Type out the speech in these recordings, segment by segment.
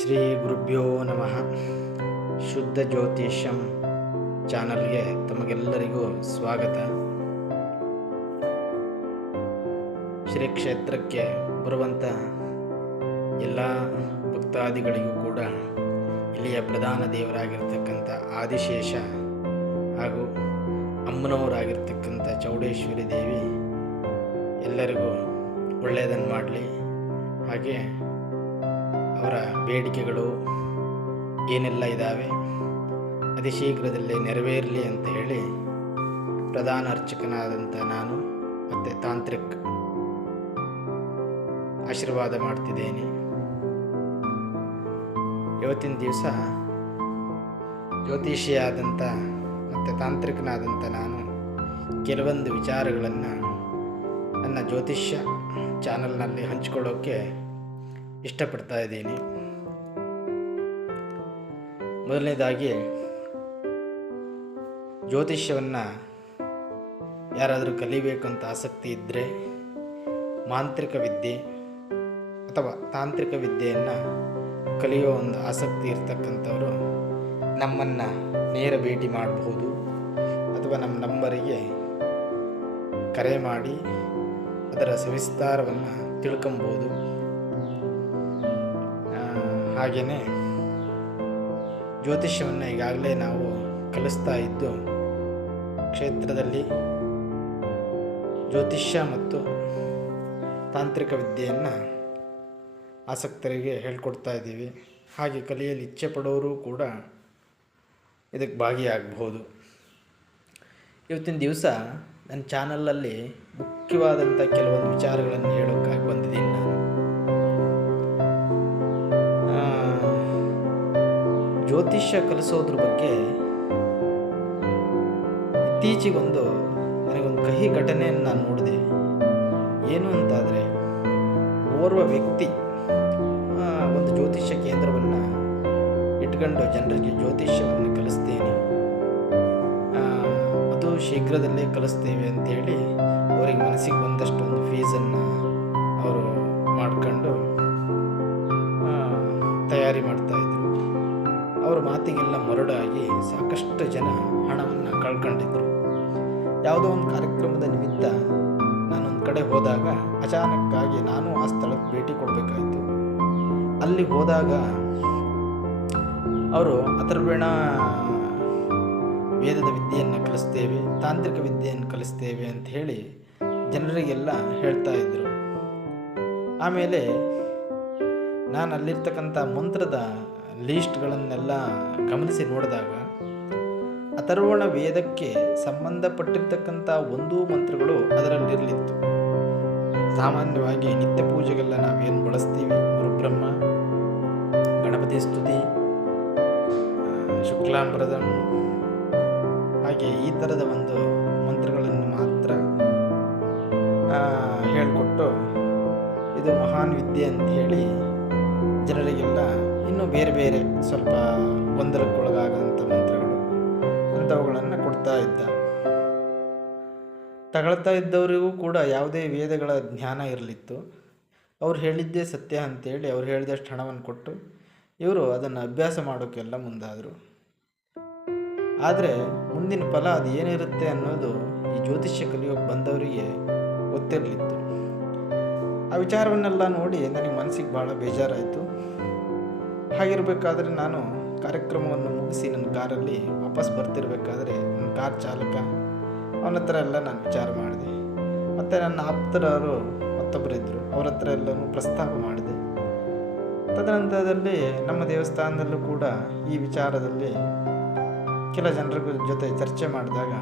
ಶ್ರೀ ಗುರುಭ್ಯೋ ನಮಃ. ಶುದ್ಧ ಜ್ಯೋತಿಷ್ಯಂ ಚಾನಲ್ಗೆ ತಮಗೆಲ್ಲರಿಗೂ ಸ್ವಾಗತ. ಶ್ರೀ ಕ್ಷೇತ್ರಕ್ಕೆ ಬರುವಂಥ ಎಲ್ಲ ಭಕ್ತಾದಿಗಳಿಗೂ ಕೂಡ ಇಲ್ಲಿಯ ಪ್ರಧಾನ ದೇವರಾಗಿರ್ತಕ್ಕಂಥ ಆದಿಶೇಷ ಹಾಗೂ ಅಮ್ಮನವರಾಗಿರ್ತಕ್ಕಂಥ ಚೌಡೇಶ್ವರಿ ದೇವಿ ಎಲ್ಲರಿಗೂ ಒಳ್ಳೆಯದನ್ನು ಮಾಡಲಿ. ಹಾಗೆ ಅವರ ಬೇಡಿಕೆಗಳು ಏನೆಲ್ಲ ಇದ್ದಾವೆ ಅತಿ ಶೀಘ್ರದಲ್ಲೇ ನೆರವೇರಲಿ ಅಂತ ಹೇಳಿ ಪ್ರಧಾನ ಅರ್ಚಕನಾದಂಥ ನಾನು ಮತ್ತು ತಾಂತ್ರಿಕ್ ಆಶೀರ್ವಾದ ಮಾಡ್ತಿದ್ದೇನೆ. ಇವತ್ತಿನ ದಿವಸ ಜ್ಯೋತಿಷಿಯಾದಂಥ ಮತ್ತು ತಾಂತ್ರಿಕನಾದಂಥ ನಾನು ಕೆಲವೊಂದು ವಿಚಾರಗಳನ್ನು ನನ್ನ ಜ್ಯೋತಿಷ್ಯ ಚಾನಲ್ನಲ್ಲಿ ಹಂಚಿಕೊಳ್ಳೋಕ್ಕೆ ಇಷ್ಟಪಡ್ತಾ ಇದ್ದೀನಿ. ಮೊದಲನೇದಾಗಿ, ಜ್ಯೋತಿಷ್ಯವನ್ನು ಯಾರಾದರೂ ಕಲಿಬೇಕು ಅಂತ ಆಸಕ್ತಿ ಇದ್ದರೆ ಮಾಂತ್ರಿಕ ವಿದ್ಯೆ ಅಥವಾ ತಾಂತ್ರಿಕ ವಿದ್ಯೆಯನ್ನು ಕಲಿಯೋ ಒಂದು ಆಸಕ್ತಿ ಇರ್ತಕ್ಕಂಥವರು ನಮ್ಮನ್ನು ನೇರ ಭೇಟಿ ಮಾಡಬಹುದು ಅಥವಾ ನಮ್ಮ ನಂಬರಿಗೆ ಕರೆ ಮಾಡಿ ಅದರ ಸವಿಸ್ತಾರವನ್ನು ತಿಳ್ಕೊಬೋದು. ಹಾಗೆಯೇ ಜ್ಯೋತಿಷ್ಯವನ್ನು ಈಗಾಗಲೇ ನಾವು ಕಲಿಸ್ತಾ ಇದ್ದು, ಕ್ಷೇತ್ರದಲ್ಲಿ ಜ್ಯೋತಿಷ್ಯ ಮತ್ತು ತಾಂತ್ರಿಕ ವಿದ್ಯೆಯನ್ನು ಆಸಕ್ತರಿಗೆ ಹೇಳ್ಕೊಡ್ತಾ ಇದ್ದೀವಿ. ಹಾಗೆ ಕಲಿಯಲು ಇಚ್ಛೆ ಪಡೋರು ಕೂಡ ಇದಕ್ಕೆ ಭಾಗಿಯಾಗಬಹುದು. ಇವತ್ತಿನ ದಿವಸ ನನ್ನ ಚಾನಲಲ್ಲಿ ಮುಖ್ಯವಾದಂಥ ಕೆಲವೊಂದು ವಿಚಾರಗಳನ್ನು ಹೇಳೋಕ್ಕಾಗಿ ಬಂದಿದ್ದೀನಿ ನಾನು. ಜ್ಯೋತಿಷ್ಯ ಕಲಿಸೋದ್ರ ಬಗ್ಗೆ ಇತ್ತೀಚೆಗೊಂದು ನನಗೊಂದು ಕಹಿ ಘಟನೆಯನ್ನು ನಾನು ನೋಡಿದೆ. ಏನು ಅಂತಾದರೆ, ಓರ್ವ ವ್ಯಕ್ತಿ ಒಂದು ಜ್ಯೋತಿಷ್ಯ ಕೇಂದ್ರವನ್ನು ಇಟ್ಕೊಂಡು ಜನರಿಗೆ ಜ್ಯೋತಿಷ್ಯವನ್ನು ಕಲಿಸ್ತೇನೆ. ಅದು ಶೀಘ್ರದಲ್ಲೇ ಕಲಿಸ್ತೇವೆ ಅಂತೇಳಿ ಅವರಿಗೆ ಮನಸ್ಸಿಗೆ ಬಂದಷ್ಟು ಒಂದು ಫೀಸನ್ನು ಅವರು ಮಾಡ್ಕೊಂಡು ತಯಾರಿ ಮಾಡ್ತಾ ಮಾತಿಗೆಲ್ಲ ಮರುಡಾಗಿ ಸಾಕಷ್ಟು ಜನ ಹಣವನ್ನು ಕಳ್ಕೊಂಡಿದ್ರು. ಯಾವುದೋ ಒಂದು ಕಾರ್ಯಕ್ರಮದ ನಿಮಿತ್ತ ನಾನೊಂದು ಕಡೆ ಹೋದಾಗ ಅಚಾನಕ್ಕಾಗಿ ನಾನು ಆ ಸ್ಥಳಕ್ಕೆ ಭೇಟಿ ಕೊಡಬೇಕಾಯಿತು. ಅಲ್ಲಿ ಹೋದಾಗ ಅವರು ಅಥರ್ವೇಣ ವೇದದ ವಿದ್ಯೆಯನ್ನು ಕಲಿಸ್ತೇವೆ, ತಾಂತ್ರಿಕ ವಿದ್ಯೆಯನ್ನು ಕಲಿಸ್ತೇವೆ ಅಂತ ಹೇಳಿ ಜನರಿಗೆಲ್ಲ ಹೇಳ್ತಾ ಇದ್ದರು ಆಮೇಲೆ ನಾನು ಅಲ್ಲಿರ್ತಕ್ಕಂಥ ಮಂತ್ರದ ಲೀಸ್ಟ್ಗಳನ್ನೆಲ್ಲ ಗಮನಿಸಿ ನೋಡಿದಾಗ, ಅಥರ್ವಣ ವೇದಕ್ಕೆ ಸಂಬಂಧಪಟ್ಟಿರ್ತಕ್ಕಂಥ ಒಂದೂ ಮಂತ್ರಗಳು ಅದರಲ್ಲಿರಲಿತ್ತು ಸಾಮಾನ್ಯವಾಗಿ ನಿತ್ಯ ಪೂಜೆಗೆಲ್ಲ ನಾವೇನು ಬಳಸ್ತೀವಿ? ಗುರುಬ್ರಹ್ಮ, ಗಣಪತಿ ಸ್ತುತಿ ಶುಕ್ಲಾಂಬರದ, ಹಾಗೆ ಈ ಥರದ ಒಂದು ಮಂತ್ರಗಳನ್ನು ಮಾತ್ರ ಹೇಳಿಕೊಟ್ಟು ಇದು ಮಹಾನ್ ವಿದ್ಯೆ ಅಂತ ಹೇಳಿ ಜನರಿಗೆಲ್ಲ ಇನ್ನೂ ಬೇರೆ ಬೇರೆ ಸ್ವಲ್ಪ ಗೊಂದಲಕ್ಕೊಳಗಾಗಂಥ ಮಂತ್ರಗಳು ಅಂಥವುಗಳನ್ನು ಕೊಡ್ತಾ ಇದ್ದ. ತಗಳ್ತಾ ಇದ್ದವರಿಗೂ ಕೂಡ ಯಾವುದೇ ವೇದಗಳ ಜ್ಞಾನ ಇರಲಿತ್ತು. ಅವ್ರು ಹೇಳಿದ್ದೇ ಸತ್ಯ ಅಂತೇಳಿ ಅವ್ರು ಹೇಳಿದಷ್ಟು ಹಣವನ್ನು ಕೊಟ್ಟು ಇವರು ಅದನ್ನು ಅಭ್ಯಾಸ ಮಾಡೋಕ್ಕೆಲ್ಲ ಮುಂದಾದರು. ಆದರೆ ಮುಂದಿನ ಫಲ ಅದು ಏನಿರುತ್ತೆ ಅನ್ನೋದು ಈ ಜ್ಯೋತಿಷ್ಯ ಕಲಿಯೋ ಬಂದವರಿಗೆ ಗೊತ್ತಿರಲಿತ್ತು. ಆ ವಿಚಾರವನ್ನೆಲ್ಲ ನೋಡಿ ನನಗೆ ಮನಸ್ಸಿಗೆ ಭಾಳ ಬೇಜಾರಾಯಿತು. ಹಾಗಿರಬೇಕಾದ್ರೆ ನಾನು ಕಾರ್ಯಕ್ರಮವನ್ನು ಮುಗಿಸಿ ನನ್ನ ಕಾರಲ್ಲಿ ವಾಪಸ್ ಬರ್ತಿರ್ಬೇಕಾದ್ರೆ ನನ್ನ ಕಾರ್ ಚಾಲಕ, ಅವನ ಹತ್ರ ಎಲ್ಲ ನಾನು ವಿಚಾರ ಮಾಡಿದೆ. ಮತ್ತು ನನ್ನ ಆಪ್ತರವರು ಮತ್ತೊಬ್ಬರಿದ್ದರು ಅವ್ರ ಹತ್ರ ಎಲ್ಲನೂ ಪ್ರಸ್ತಾಪ ಮಾಡಿದೆ. ತದನಂತರದಲ್ಲಿ ನಮ್ಮ ದೇವಸ್ಥಾನದಲ್ಲೂ ಕೂಡ ಈ ವಿಚಾರದಲ್ಲಿ ಕೆಲ ಜನರ ಜೊತೆ ಚರ್ಚೆ ಮಾಡಿದಾಗ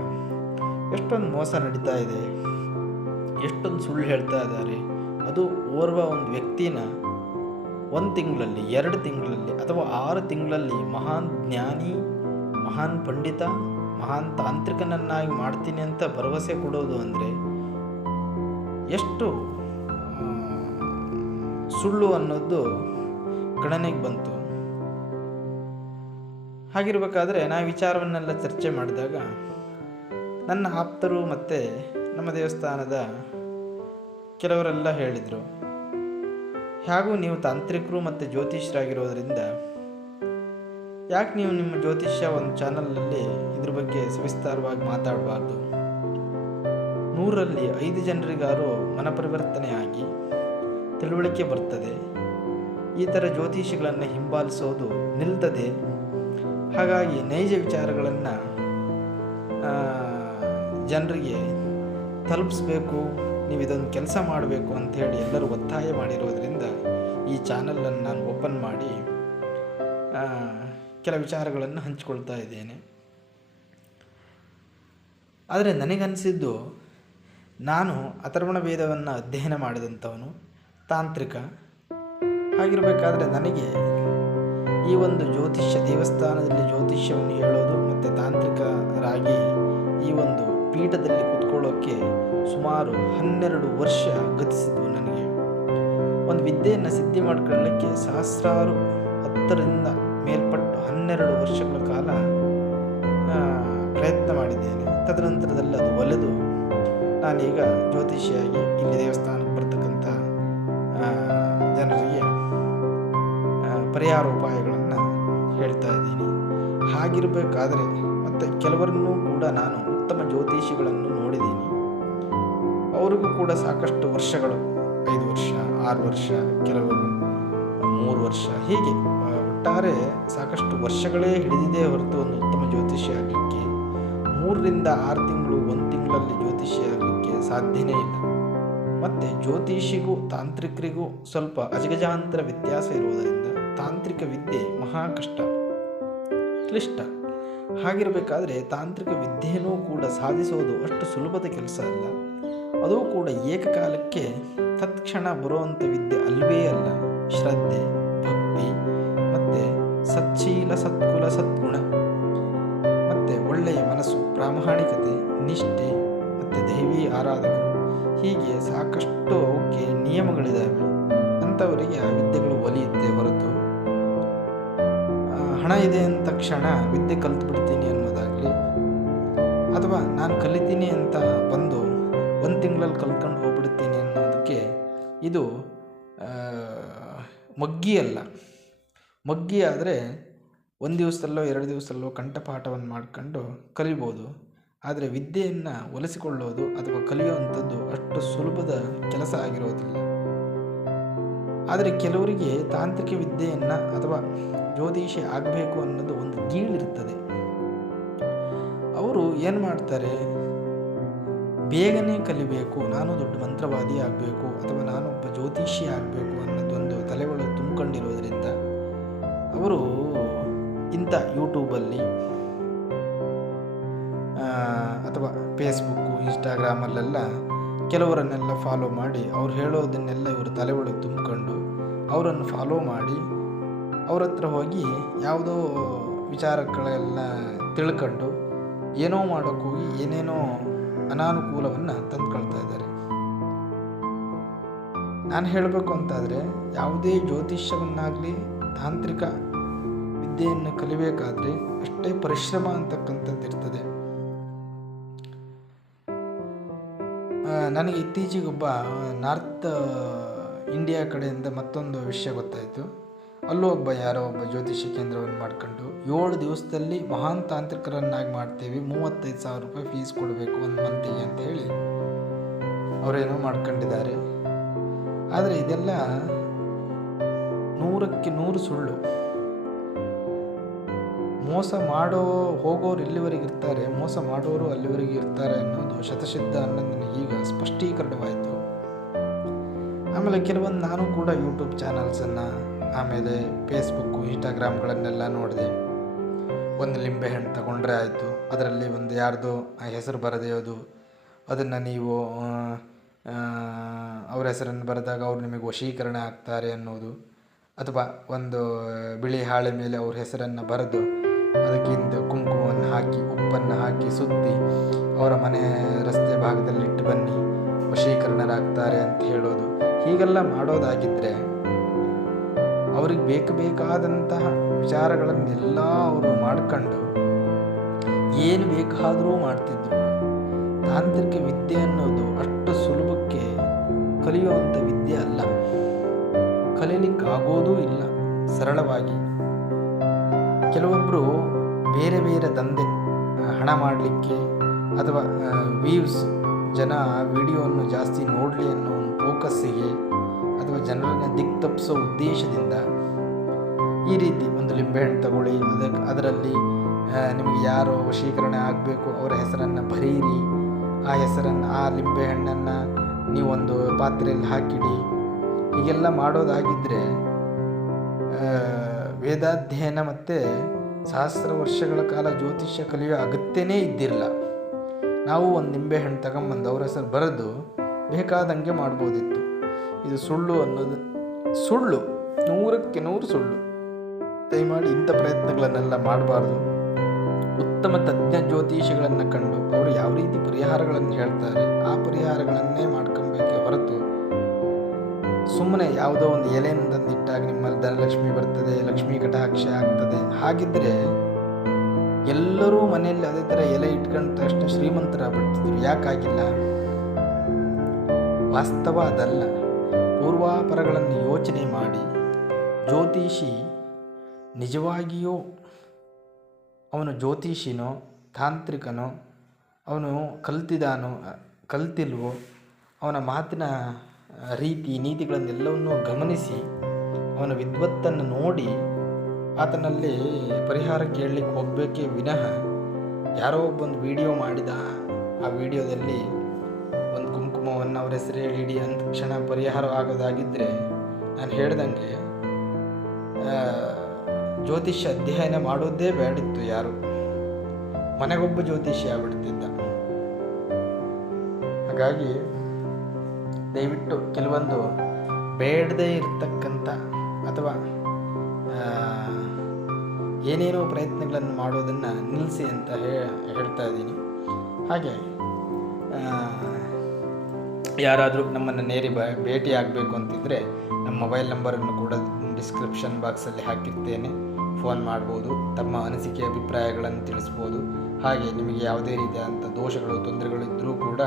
ಎಷ್ಟೊಂದು ಮೋಸ ನಡೀತಾ ಇದೆ, ಎಷ್ಟೊಂದು ಸುಳ್ಳು ಹೇಳ್ತಾ ಇದ್ದಾರೆ. ಅದು ಓರ್ವ ಒಂದು ವ್ಯಕ್ತಿನ ಒಂದು ತಿಂಗಳಲ್ಲಿ, ಎರಡು ತಿಂಗಳಲ್ಲಿ ಅಥವಾ ಆರು ತಿಂಗಳಲ್ಲಿ ಮಹಾನ್ ಜ್ಞಾನಿ, ಮಹಾನ್ ಪಂಡಿತ, ಮಹಾನ್ ತಾಂತ್ರಿಕನನ್ನಾಗಿ ಮಾಡ್ತೀನಿ ಅಂತ ಭರವಸೆ ಕೊಡೋದು ಅಂದರೆ ಎಷ್ಟು ಸುಳ್ಳು ಅನ್ನೋದು ಗಣನೆಗೆ ಬಂತು. ಹಾಗಿರ್ಬೇಕಾದ್ರೆ ನಾ ವಿಚಾರವನ್ನೆಲ್ಲ ಚರ್ಚೆ ಮಾಡಿದಾಗ ನನ್ನ ಆಪ್ತರು ಮತ್ತು ನಮ್ಮ ದೇವಸ್ಥಾನದ ಕೆಲವರೆಲ್ಲ ಹೇಳಿದರು. ಹೇಗೂ ನೀವು ತಾಂತ್ರಿಕರು ಮತ್ತು ಜ್ಯೋತಿಷರಾಗಿರೋದ್ರಿಂದ ಯಾಕೆ ನೀವು ನಿಮ್ಮ ಜ್ಯೋತಿಷ್ಯ ಒಂದು ಚಾನಲಲ್ಲಿ ಇದ್ರ ಬಗ್ಗೆ ಸವಿಸ್ತಾರವಾಗಿ ಮಾತಾಡಬಾರ್ದು? ನೂರಲ್ಲಿ ಐದು ಜನರಿಗಾರು ಮನಪರಿವರ್ತನೆ ಆಗಿ ತಿಳುವಳಿಕೆ ಬರ್ತದೆ. ಈ ಥರ ಜ್ಯೋತಿಷಿಗಳನ್ನು ಹಿಂಬಾಲಿಸೋದು ನಿಲ್ತದೆ. ಹಾಗಾಗಿ ನೈಜ ವಿಚಾರಗಳನ್ನು ಜನರಿಗೆ ತಲುಪಿಸ್ಬೇಕು. ನೀವು ಇದೊಂದು ಕೆಲಸ ಮಾಡಬೇಕು ಅಂಥೇಳಿ ಎಲ್ಲರೂ ಒತ್ತಾಯ ಮಾಡಿರೋದ್ರಿಂದ ಈ ಚಾನಲನ್ನು ನಾನು ಓಪನ್ ಮಾಡಿ ಕೆಲ ವಿಚಾರಗಳನ್ನು ಹಂಚಿಕೊಳ್ತಾ ಇದ್ದೇನೆ. ಆದರೆ ನನಗನ್ನಿಸಿದ್ದು ನಾನು ಅಥರ್ವಣ ವೇದವನ್ನು ಅಧ್ಯಯನ ಮಾಡಿದಂಥವನು, ತಾಂತ್ರಿಕ. ಆಗಿರಬೇಕಾದ್ರೆ ನನಗೆ ಈ ಒಂದು ಜ್ಯೋತಿಷ್ಯ ದೇವಸ್ಥಾನದಲ್ಲಿ ಜ್ಯೋತಿಷ್ಯವನ್ನು ಹೇಳೋದು ಹನ್ನೆರಡು ವರ್ಷ ಗತಿಸಿದ್ವು ನನಗೆ. ಒಂದು ವಿದ್ಯೆಯನ್ನು ಸಿದ್ಧಿ ಮಾಡ್ಕೊಳ್ಳಲಿಕ್ಕೆ ಸಹಸ್ರಾರು ಹತ್ತರಿಂದ ಮೇಲ್ಪಟ್ಟು ಹನ್ನೆರಡು ವರ್ಷಗಳ ಕಾಲ ಪ್ರಯತ್ನ ಮಾಡಿದ್ದೇನೆ. ತದನಂತರದಲ್ಲಿ ಅದು ಒಲೆದು ನಾನೀಗ ಜ್ಯೋತಿಷಿಯಾಗಿ ಇಲ್ಲಿ ದೇವಸ್ಥಾನಕ್ಕೆ ಬರ್ತಕ್ಕಂಥ ಜನರಿಗೆ ಪರಿಹಾರೋಪಾಯಗಳನ್ನು ಹೇಳ್ತಾ ಇದ್ದೀನಿ. ಹಾಗಿರಬೇಕಾದರೆ ಮತ್ತು ಕೆಲವರನ್ನು ಕೂಡ ನಾನು ಉತ್ತಮ ಜ್ಯೋತಿಷಿಗಳನ್ನು ನೋಡಿದ್ದೀನಿ. ಅವರಿಗೂ ಕೂಡ ಸಾಕಷ್ಟು ವರ್ಷಗಳು, ಐದು ವರ್ಷ, ಆರು ವರ್ಷ, ಕೆಲವರು ಮೂರು ವರ್ಷ, ಹೀಗೆ ಒಟ್ಟಾರೆ ಸಾಕಷ್ಟು ವರ್ಷಗಳೇ ಹಿಡಿದಿದೆ ಹೊರತು ಒಂದು ಉತ್ತಮ ಜ್ಯೋತಿಷಿ ಆಗಲಿಕ್ಕೆ. ಮೂರರಿಂದ ಆರು ತಿಂಗಳು, ಒಂದು ತಿಂಗಳಲ್ಲಿ ಜ್ಯೋತಿಷಿ ಆಗಲಿಕ್ಕೆ ಸಾಧ್ಯನೇ ಇಲ್ಲ. ಮತ್ತು ಜ್ಯೋತಿಷಿಗೂ, ತಾಂತ್ರಿಕರಿಗೂ ಸ್ವಲ್ಪ ಅಜಗಜಾಂತರ ವ್ಯತ್ಯಾಸ ಇರುವುದರಿಂದ ತಾಂತ್ರಿಕ ವಿದ್ಯೆ ಮಹಾ ಕಷ್ಟ, ಕ್ಲಿಷ್ಟ. ಹಾಗಿರಬೇಕಾದ್ರೆ ತಾಂತ್ರಿಕ ವಿದ್ಯೆಯೂ ಕೂಡ ಸಾಧಿಸೋದು ಅಷ್ಟು ಸುಲಭದ ಕೆಲಸ ಅಲ್ಲ. ಅದು ಕೂಡ ಏಕಕಾಲಕ್ಕೆ ತತ್ಕ್ಷಣ ಬರುವಂಥ ವಿದ್ಯೆ ಅಲ್ವೇ ಅಲ್ಲ. ಶ್ರದ್ಧೆ, ಭಕ್ತಿ, ಮತ್ತು ಸಚ್ಚೀಲ ಸತ್ಕುಲ ಸದ್ಗುಣ, ಮತ್ತು ಒಳ್ಳೆಯ ಮನಸ್ಸು, ಪ್ರಾಮಾಣಿಕತೆ, ನಿಷ್ಠೆ, ಮತ್ತು ದೈವಿ ಆರಾಧಕರು. ಹೀಗೆ ಸಾಕಷ್ಟು ಅವಕ್ಕೆ ನಿಯಮಗಳಿದ್ದಾವೆ ಅಂಥವರಿಗೆ ಆ ವಿದ್ಯೆಗಳು ಒಲಿಯುತ್ತೆ ಹೊರತು. ಹಣ ಇದೆ ಅಂದ ತಕ್ಷಣ ವಿದ್ಯೆ ಕಲ್ತು ಬಿಡ್ತೀನಿ ಅನ್ನೋದಾಗಲಿ, ಅಥವಾ ನಾನು ಕಲಿತೀನಿ ಅಂತ ಬಂದು ಒಂದು ತಿಂಗಳಲ್ಲಿ ಕಲ್ತ್ಕೊಂಡು ಹೋಗ್ಬಿಡ್ತೀನಿ ಅನ್ನೋದಕ್ಕೆ ಇದು ಮಗ್ಗಿ ಅಲ್ಲ. ಮಗ್ಗಿ ಆದರೆ ಒಂದು ದಿವಸದಲ್ಲೋ ಎರಡು ದಿವಸದಲ್ಲೋ ಕಂಠಪಾಠವನ್ನು ಮಾಡ್ಕೊಂಡು ಕಲಿಬೋದು. ಆದರೆ ವಿದ್ಯೆಯನ್ನು ಒಲಿಸಿಕೊಳ್ಳೋದು ಅಥವಾ ಕಲಿಯುವಂಥದ್ದು ಅಷ್ಟು ಸುಲಭದ ಕೆಲಸ ಆಗಿರೋದಿಲ್ಲ. ಆದರೆ ಕೆಲವರಿಗೆ ತಾಂತ್ರಿಕ ವಿದ್ಯೆಯನ್ನು ಅಥವಾ ಜ್ಯೋತಿಷಿ ಆಗಬೇಕು ಅನ್ನೋದು ಒಂದು ಗೀಳಿರ್ತದೆ ಅವರು ಏನು ಮಾಡ್ತಾರೆ? ಬೇಗನೆ ಕಲಿಬೇಕು, ನಾನು ದೊಡ್ಡ ಮಂತ್ರವಾದಿ ಆಗಬೇಕು ಅಥವಾ ನಾನು ಒಬ್ಬ ಜ್ಯೋತಿಷಿ ಆಗಬೇಕು ಅನ್ನೋದೊಂದು ತಲೆ ಒಳಗೆ ತುಂಬಿಕೊಂಡಿರೋದ್ರಿಂದ ಅವರು ಇಂಥ ಯೂಟ್ಯೂಬಲ್ಲಿ ಅಥವಾ ಫೇಸ್ಬುಕ್ಕು ಇನ್ಸ್ಟಾಗ್ರಾಮಲ್ಲೆಲ್ಲ ಕೆಲವರನ್ನೆಲ್ಲ ಫಾಲೋ ಮಾಡಿ ಅವ್ರು ಹೇಳೋದನ್ನೆಲ್ಲ ಇವರು ತಲೆ ಒಳಗೆ ತುಂಬಿಕೊಂಡು ಅವರನ್ನು ಫಾಲೋ ಮಾಡಿ ಅವ್ರ ಹತ್ರ ಹೋಗಿ ಯಾವುದೋ ವಿಚಾರಗಳೆಲ್ಲ ತಿಳ್ಕೊಂಡು ಏನೋ ಮಾಡೋಕ್ಕೋಗಿ ಏನೇನೋ ಅನಾನುಕೂಲವನ್ನು ತಂದುಕೊಳ್ತಾ ಇದ್ದಾರೆ. ನಾನು ಹೇಳಬೇಕು ಅಂತಾದರೆ ಯಾವುದೇ ಜ್ಯೋತಿಷ್ಯವನ್ನಾಗಲಿ ತಾಂತ್ರಿಕ ವಿದ್ಯೆಯನ್ನು ಕಲಿಬೇಕಾದ್ರೆ ಅಷ್ಟೇ ಪರಿಶ್ರಮ ಅಂತಕ್ಕಂಥದ್ದು ಇರ್ತದೆ. ನನಗೆ ಇತ್ತೀಚೆಗೊಬ್ಬ ನಾರ್ತ್ ಇಂಡಿಯಾ ಕಡೆಯಿಂದ ಮತ್ತೊಂದು ವಿಷಯ ಗೊತ್ತಾಯಿತು. ಅಲ್ಲೂ ಒಬ್ಬ ಯಾರೋ ಒಬ್ಬ ಜ್ಯೋತಿಷ್ಯ ಕೇಂದ್ರವನ್ನು ಮಾಡ್ಕೊಂಡು ಏಳು ದಿವಸದಲ್ಲಿ ಮಹಾನ್ ತಾಂತ್ರಿಕರನ್ನಾಗಿ ಮಾಡ್ತೀವಿ, ಮೂವತ್ತೈದು ಸಾವಿರ ರೂಪಾಯಿ ಫೀಸ್ ಕೊಡಬೇಕು ಒಂದು ಮಂತಿಗೆ ಅಂತ ಹೇಳಿ ಅವರೇನೋ ಮಾಡ್ಕೊಂಡಿದ್ದಾರೆ. ಆದರೆ ಇದೆಲ್ಲ ನೂರಕ್ಕೆ ನೂರು ಸುಳ್ಳು. ಮೋಸ ಮಾಡೋ ಹೋಗೋರು ಇಲ್ಲಿವರೆಗೆ ಇರ್ತಾರೆ, ಮೋಸ ಮಾಡೋರು ಅಲ್ಲಿವರೆಗೆ ಇರ್ತಾರೆ ಅನ್ನೋದು ಶತಸಿದ್ಧ ಅನ್ನೋದು ಈಗ ಸ್ಪಷ್ಟೀಕರಣವಾಯಿತು. ಆಮೇಲೆ ಕೆಲವೊಂದು ನಾನು ಕೂಡ ಯೂಟ್ಯೂಬ್ ಚಾನಲ್ಸನ್ನು ಆಮೇಲೆ ಫೇಸ್ಬುಕ್ಕು ಇನ್ಸ್ಟಾಗ್ರಾಮ್ಗಳನ್ನೆಲ್ಲ ನೋಡಿದೆ. ಒಂದು ಲಿಂಬೆಹಣ್ಣು ತಗೊಂಡ್ರೆ ಆಯಿತು. ಅದರಲ್ಲಿ ಒಂದು ಯಾರ್ದೋ ಹೆಸರು ಅದು. ಅದನ್ನು ನೀವು ಅವ್ರ ಹೆಸರನ್ನು ಬರೆದಾಗ ಅವ್ರು ನಿಮಗೆ ವಶೀಕರಣ ಆಗ್ತಾರೆ ಅನ್ನೋದು. ಅಥವಾ ಒಂದು ಬಿಳಿ ಹಾಳೆ ಮೇಲೆ ಅವ್ರ ಹೆಸರನ್ನು ಬರೆದು ಅದಕ್ಕಿಂತ ಕುಂಕುಮವನ್ನು ಹಾಕಿ, ಉಪ್ಪನ್ನು ಹಾಕಿ ಸುತ್ತಿ ಅವರ ಮನೆ ರಸ್ತೆ ಭಾಗದಲ್ಲಿ ಇಟ್ಟು ಬನ್ನಿ, ವಶೀಕರಣರಾಗ್ತಾರೆ ಅಂತ ಹೇಳೋದು. ಹೀಗೆಲ್ಲ ಮಾಡೋದಾಗಿದ್ದರೆ ಅವ್ರಿಗೆ ಬೇಕು ಬೇಕಾದಂತಹ ವಿಚಾರಗಳನ್ನೆಲ್ಲ ಅವರು ಮಾಡ್ಕೊಂಡು ಏನು ಬೇಕಾದರೂ ಮಾಡ್ತಿದ್ರು. ತಾಂತ್ರಿಕ ವಿದ್ಯೆ ಅನ್ನೋದು ಅಷ್ಟು ಸುಲಭಕ್ಕೆ ಕಲಿಯುವಂಥ ವಿದ್ಯೆ ಅಲ್ಲ. ಕಲೀಲಿಕ್ಕಾಗೋದೂ ಇಲ್ಲ ಸರಳವಾಗಿ. ಕೆಲವೊಬ್ಬರು ಬೇರೆ ಬೇರೆ ದಂಧೆ, ಹಣ ಮಾಡಲಿಕ್ಕೆ ಅಥವಾ ವ್ಯೂಸ್ ಜನ ವಿಡಿಯೋವನ್ನು ಜಾಸ್ತಿ ನೋಡಲಿ ಅನ್ನೋ ಒಂದು ಫೋಕಸ್ಸಿಗೆ ಅಥವಾ ಜನರನ್ನು ದಿಕ್ ತಪ್ಪಿಸೋ ಉದ್ದೇಶದಿಂದ ಈ ರೀತಿ ಒಂದು ಲಿಂಬೆಹಣ್ಣು ತಗೊಳ್ಳಿ. ಅದಕ್ಕೆ ಅದರಲ್ಲಿ ನಿಮಗೆ ಯಾರು ವಶೀಕರಣೆ ಆಗಬೇಕು, ಅವರ ಹೆಸರನ್ನು ಬರೀರಿ. ಆ ಹೆಸರನ್ನು, ಆ ಲಿಂಬೆಹಣ್ಣನ್ನು ನೀವೊಂದು ಪಾತ್ರೆಯಲ್ಲಿ ಹಾಕಿಡಿ. ಹೀಗೆಲ್ಲ ಮಾಡೋದಾಗಿದ್ದರೆ ವೇದಾಧ್ಯಯನ ಮತ್ತು ಸಹಸ್ರ ವರ್ಷಗಳ ಕಾಲ ಜ್ಯೋತಿಷ್ಯ ಕಲಿಯೋ ಅಗತ್ಯನೇ ಇದ್ದಿರಲ್ಲ ನಾವು ಒಂದು ನಿಂಬೆಹಣ್ಣು ತಗೊಂಬಂದು ಅವ್ರ ಹೆಸರು ಬರೆದು ಬೇಕಾದಂಗೆ ಮಾಡ್ಬೋದಿತ್ತು. ಇದು ಸುಳ್ಳು ಅನ್ನೋದು. ಸುಳ್ಳು. ನೂರಕ್ಕೆ ನೂರು ಸುಳ್ಳು. ದಯಮಾಡಿ ಇಂಥ ಪ್ರಯತ್ನಗಳನ್ನೆಲ್ಲ ಮಾಡಬಾರ್ದು. ಉತ್ತಮ ತಜ್ಞ ಜ್ಯೋತಿಷಿಗಳನ್ನು ಕಂಡು ಅವರು ಯಾವ ರೀತಿ ಪರಿಹಾರಗಳನ್ನು ಹೇಳ್ತಾರೆ, ಆ ಪರಿಹಾರಗಳನ್ನೇ ಮಾಡ್ಕೊಬೇಕೆ ಹೊರತು ಸುಮ್ಮನೆ ಯಾವುದೋ ಒಂದು ಎಲೆಯನ್ನು ತಂದಿಟ್ಟಾಗ ನಿಮ್ಮಲ್ಲಿ ಧನಲಕ್ಷ್ಮಿ ಬರ್ತದೆ, ಲಕ್ಷ್ಮೀ ಕಟಾಕ್ಷ ಆಗ್ತದೆ. ಹಾಗಿದ್ರೆ ಎಲ್ಲರೂ ಮನೆಯಲ್ಲಿ ಅದೇ ಥರ ಎಲೆ ಇಟ್ಕೊಂಡ ತಕ್ಷಣ ಶ್ರೀಮಂತರಾಗ್ಬಿಡ್ತಿದ್ರು. ಯಾಕಾಗಿಲ್ಲ? ವಾಸ್ತವ ಅದಲ್ಲ. ಪೂರ್ವಾಪರಗಳನ್ನು ಯೋಚನೆ ಮಾಡಿ. ಜ್ಯೋತಿಷಿ ನಿಜವಾಗಿಯೂ ಅವನು ಜ್ಯೋತಿಷಿನೋ, ತಾಂತ್ರಿಕನೋ, ಅವನು ಕಲ್ತಿದಾನೋ ಕಲ್ತಿಲ್ವೋ, ಅವನ ಮಾತಿನ ರೀತಿ, ನೀತಿಗಳನ್ನೆಲ್ಲವನ್ನೂ ಗಮನಿಸಿ, ಅವನ ವಿದ್ವತ್ತನ್ನು ನೋಡಿ, ಆತನಲ್ಲಿ ಪರಿಹಾರ ಕೇಳಲಿಕ್ಕೆ ಹೋಗಬೇಕೇ ವಿನಃ, ಯಾರೋ ಒಬ್ಬೊಂದು ವಿಡಿಯೋ ಮಾಡಿದ ಆ ವಿಡಿಯೋದಲ್ಲಿ ಅವ್ರ ಹೆಸರು ಅಂದ ಕ್ಷಣ ಪರಿಹಾರ ಆಗೋದಾಗಿದ್ದರೆ ನಾನು ಹೇಳ್ದಂಗೆ ಜ್ಯೋತಿಷ್ಯ ಅಧ್ಯಯನ ಮಾಡೋದೇ ಬೇಡಿತ್ತು ಯಾರು. ಮನೆಗೊಬ್ಬ ಜ್ಯೋತಿಷಿ ಆಗ್ಬಿಡ್ತಿದ್ದ. ಹಾಗಾಗಿ ದಯವಿಟ್ಟು ಕೆಲವೊಂದು ಬೇಡದೇ ಇರತಕ್ಕಂಥ ಅಥವಾ ಏನೇನೋ ಪ್ರಯತ್ನಗಳನ್ನು ಮಾಡೋದನ್ನು ನಿಲ್ಲಿಸಿ ಅಂತ ಹೇಳ್ತಾ ಇದ್ದೀನಿ. ಹಾಗೆ ಯಾರಾದರೂ ನಮ್ಮನ್ನು ನೇರಿ ಬ, ಭೇಟಿ ಆಗಬೇಕು ಅಂತಿದ್ದರೆ ನಮ್ಮ ಮೊಬೈಲ್ ನಂಬರನ್ನು ಕೂಡ ಡಿಸ್ಕ್ರಿಪ್ಷನ್ ಬಾಕ್ಸಲ್ಲಿ ಹಾಕಿರ್ತೇನೆ. ಫೋನ್ ಮಾಡ್ಬೋದು, ತಮ್ಮ ಅನಿಸಿಕೆ, ಅಭಿಪ್ರಾಯಗಳನ್ನು ತಿಳಿಸ್ಬೋದು. ಹಾಗೆ ನಿಮಗೆ ಯಾವುದೇ ರೀತಿಯಾದಂಥ ದೋಷಗಳು, ತೊಂದರೆಗಳು ಇದ್ದರೂ ಕೂಡ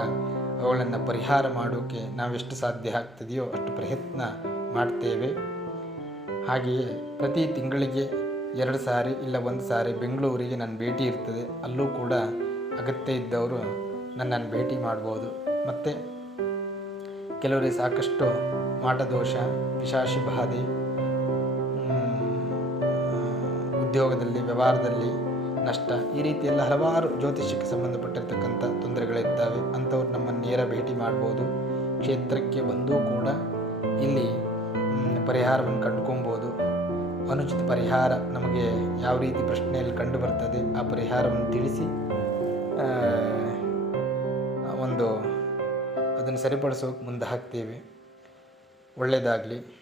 ಅವುಗಳನ್ನು ಪರಿಹಾರ ಮಾಡೋಕ್ಕೆ ನಾವೆಷ್ಟು ಸಾಧ್ಯ ಆಗ್ತದೆಯೋ ಅಷ್ಟು ಪ್ರಯತ್ನ ಮಾಡ್ತೇವೆ. ಹಾಗೆಯೇ ಪ್ರತಿ ತಿಂಗಳಿಗೆ ಎರಡು ಸಾರಿ ಇಲ್ಲ ಒಂದು ಸಾರಿ ಬೆಂಗಳೂರಿಗೆ ನನ್ನ ಭೇಟಿ ಇರ್ತದೆ. ಅಲ್ಲೂ ಕೂಡ ಅಗತ್ಯ ಇದ್ದವರು ನನ್ನನ್ನು ಭೇಟಿ ಮಾಡ್ಬೋದು. ಮತ್ತು ಕೆಲವರಿಗೆ ಸಾಕಷ್ಟು ಮಾಟದೋಷ ಪಿಶಾಶಿ ಬಾಧೆ ಉದ್ಯೋಗದಲ್ಲಿ, ವ್ಯವಹಾರದಲ್ಲಿ ನಷ್ಟ, ಈ ರೀತಿಯೆಲ್ಲ ಹಲವಾರು ಜ್ಯೋತಿಷ್ಯಕ್ಕೆ ಸಂಬಂಧಪಟ್ಟಿರ್ತಕ್ಕಂಥ ತೊಂದರೆಗಳಿರ್ತವೆ ಅಂಥವ್ರು ನಮ್ಮನ್ನು ನೇರ ಭೇಟಿ ಮಾಡ್ಬೋದು. ಕ್ಷೇತ್ರಕ್ಕೆ ಬಂದೂ ಕೂಡ ಇಲ್ಲಿ ಪರಿಹಾರವನ್ನು ಕಂಡುಕೊಬೋದು ಅನುಚಿತ ಪರಿಹಾರ ನಮಗೆ ಯಾವ ರೀತಿ ಪ್ರಶ್ನೆಯಲ್ಲಿ ಕಂಡು ಬರ್ತದೆ ಆ ಪರಿಹಾರವನ್ನು ತಿಳಿಸಿ ಒಂದು ಅದನ್ನು ಸರಿಪಡಿಸೋಕೆ ಮುಂದೆ ಹಾಕ್ತೀವಿ. ಒಳ್ಳೆಯದಾಗಲಿ